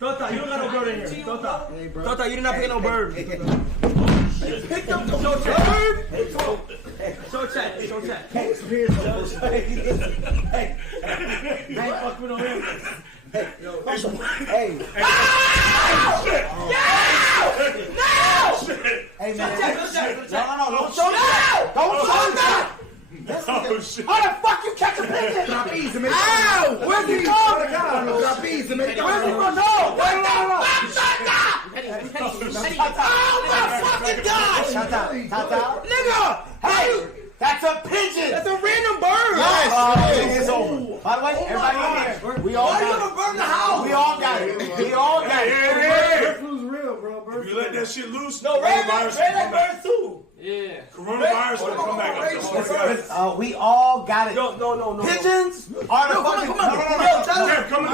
Tota, you don't got no bird in here. Tota, Tota, you did not pick no bird. You picked up the bird. Show chat. Hey, I ain't fuck with no him. Hey. No! Hey, man. No, don't show that! Don't show that! Oh, shit. How the fuck you catch a pigeon? Trapeze, man. Ow! Where's he from? Trapeze, man. Where's he from? No! Where's that? Oh my fucking gosh! Tata. Nigga! Hey! That's a pigeon! That's a random bird! Yes! It's over. By the way, everybody in here, we all got it. Why you gonna burn the house? We all got it. Bird flu's real, bro. If you let that shit loose, no, coronavirus will come back. Yeah. Coronavirus will come back. We all got it. No. Pigeons are the fucking... No. Come on.